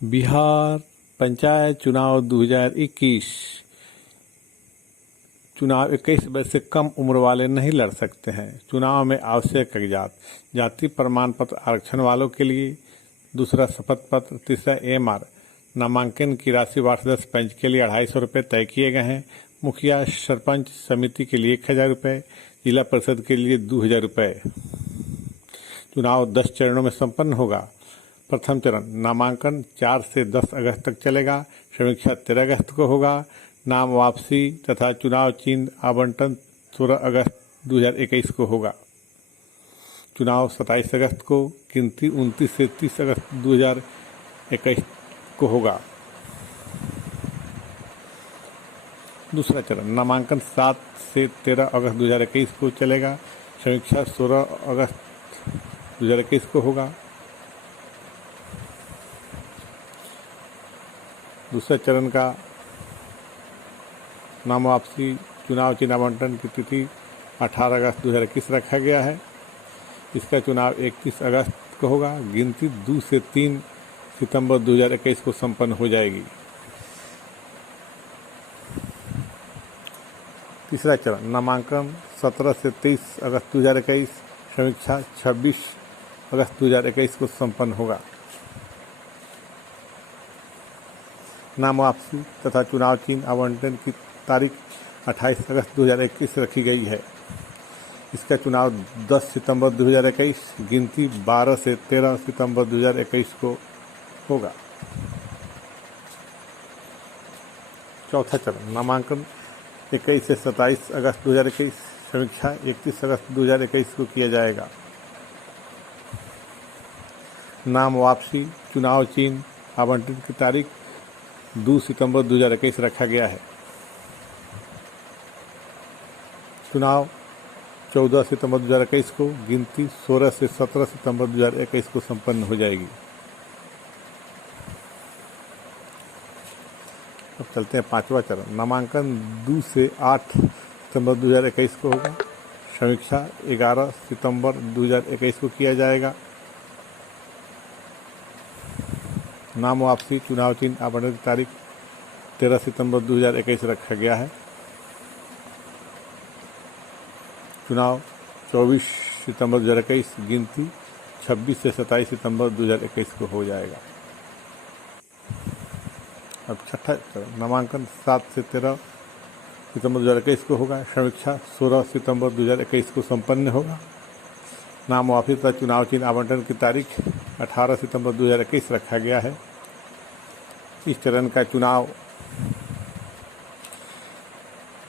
बिहार पंचायत चुनाव 2021 चुनाव 21 वर्ष से कम उम्र वाले नहीं लड़ सकते हैं। चुनाव में आवश्यक कागजात: जाति प्रमाण पत्र आरक्षण वालों के लिए, दूसरा शपथ पत्र, तीसरा एमआर। नामांकन की राशि वार्ड सदस्य पंच के लिए 250 रुपये तय किए गए हैं। मुखिया सरपंच समिति के लिए 1000 रुपये, जिला परिषद के लिए 2000 रुपये। चुनाव 10 चरणों में संपन्न होगा। प्रथम चरण नामांकन 4 से 10 अगस्त तक चलेगा। समीक्षा 13 अगस्त को होगा। नाम वापसी तथा चुनाव चिन्ह आवंटन 16 अगस्त 2021 को होगा। चुनाव 27 अगस्त को, गिनती 29 से 30 अगस्त 2021 को होगा। दूसरा चरण नामांकन 7 से 13 अगस्त 2021 को चलेगा। समीक्षा 16 अगस्त 2021 को होगा। दूसरे चरण का नाम वापसी चुनाव चिन्ह आवंटन की तिथि 18 अगस्त 2021 रखा गया है। इसका चुनाव 31 अगस्त को होगा। गिनती 2 से 3 सितंबर 2021 को संपन्न हो जाएगी। तीसरा चरण नामांकन 17 से 23 अगस्त 2021, समीक्षा 26 अगस्त 2021 को संपन्न होगा। नाम वापसी तथा चुनाव चिन्ह आवंटन की तारीख 28 अगस्त 2021 रखी गई है। इसका चुनाव 10 सितंबर 2021, गिनती 12 से 13 सितंबर 2021 को होगा। चौथा चरण नामांकन 21 से 27 अगस्त 2021, समीक्षा 31 अगस्त 2021 को किया जाएगा। नाम वापसी चुनाव चिन्ह आवंटन की तारीख 2 सितंबर 2021 रखा गया है। चुनाव 14 सितंबर 2021 को, गिनती 16 से 17 सितंबर 2021 को संपन्न हो जाएगी। अब चलते हैं पांचवा चरण नामांकन 2 से 8 सितंबर 2021 को होगा। समीक्षा 11 सितंबर 2021 को किया जाएगा। नाम वापसी चुनाव चिन्ह आवंटन की तारीख 13 सितंबर 2021 रखा गया है। चुनाव 24 सितंबर 2021, गिनती 26 से 27 सितंबर 2021 को हो जाएगा। अब छठा चरण नामांकन 7 से 13 सितंबर 2021 को होगा। समीक्षा 16 सितंबर 2021 को संपन्न होगा। नाम वापसी तथा चुनाव चिन्ह आवंटन की तारीख 18 सितंबर 2021 रखा गया है। इस चरण का चुनाव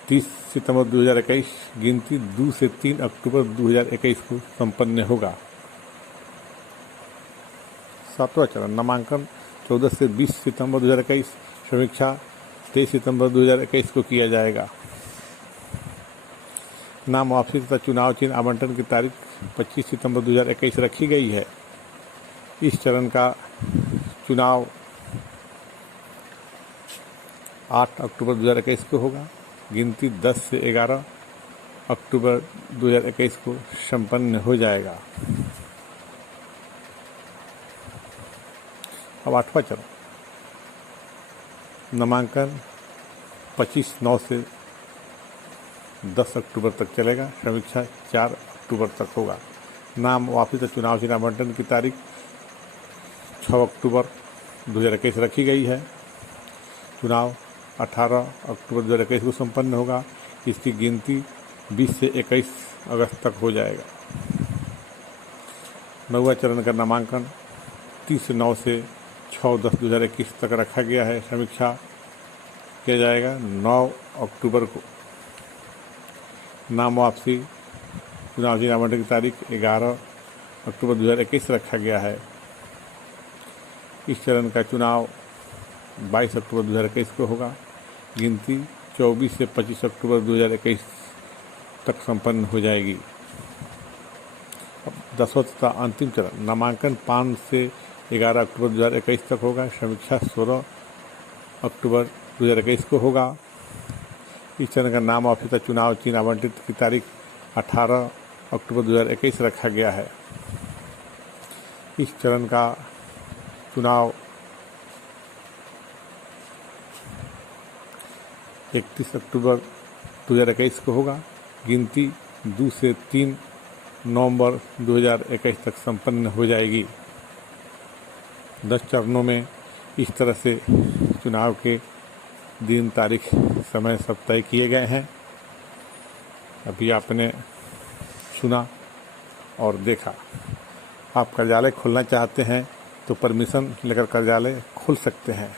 30 सितंबर 2021, गिनती 2 से 3 अक्टूबर 2021 को संपन्न होगा। सातवां चरण नामांकन 14 से 20 सितंबर 2021, समीक्षा 23 सितंबर 2021 को किया जाएगा। नाम वापसी तथा चुनाव चिन्ह आवंटन की तारीख 25 सितंबर 2021 रखी गई है। इस चरण का चुनाव 8 अक्टूबर 2021 को होगा। गिनती 10 से 11 अक्टूबर 2021 को संपन्न हो जाएगा। अब 8वां चरण नामांकन 25/9 से 10 अक्टूबर तक चलेगा। समीक्षा 4 अक्टूबर तक होगा। नाम वापसी तथा चुनाव चिन्ह आवंटन की तारीख 6 अक्टूबर 2021 रखी गई है। चुनाव 18 अक्टूबर 2021 को संपन्न होगा। इसकी गिनती 20 से 21 अगस्त तक हो जाएगा। 9वां चरण का नामांकन 30/9 से 6/10/2021 तक रखा गया है। समीक्षा किया जाएगा 9 अक्टूबर को। नाम वापसी चुनाव चिन्ह आवंटन की तारीख 11 अक्टूबर 2021 रखा गया है। इस चरण का चुनाव 22 अक्टूबर 2021 को होगा। गिनती 24 से 25 अक्टूबर 2021 तक संपन्न हो जाएगी। अब 10वां तथा अंतिम चरण नामांकन 5 से 11 अक्टूबर 2021 तक होगा। समीक्षा 16 अक्टूबर 2021 को होगा। इस चरण का नाम वापसी तथा चुनाव चिन्ह आवंटित की तारीख 18 अक्टूबर 2021 रखा गया है। इस चरण का चुनाव 31 अक्टूबर 2021 को होगा। गिनती 2 से 3 नवंबर 2021 तक संपन्न हो जाएगी। 10 चरणों में इस तरह से चुनाव के दिन, तारीख, समय सब तय किए गए हैं। अभी आपने सुना और देखा। आप कार्यालय खोलना चाहते हैं तो परमिशन लेकर कार्यालय खोल सकते हैं।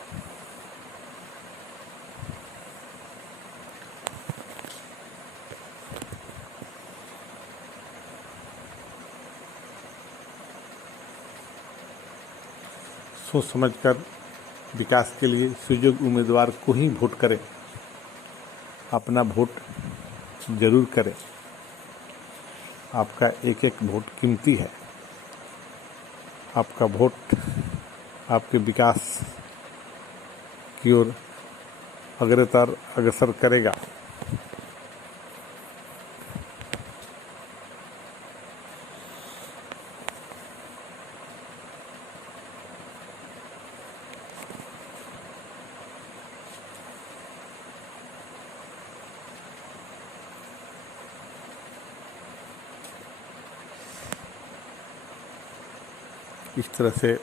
सोच समझकर विकास के लिए सुयोग्य उम्मीदवार को ही वोट करें। अपना वोट जरूर करें। आपका एक एक वोट कीमती है। आपका वोट आपके विकास की ओर अग्रसर करेगा। इस तरह से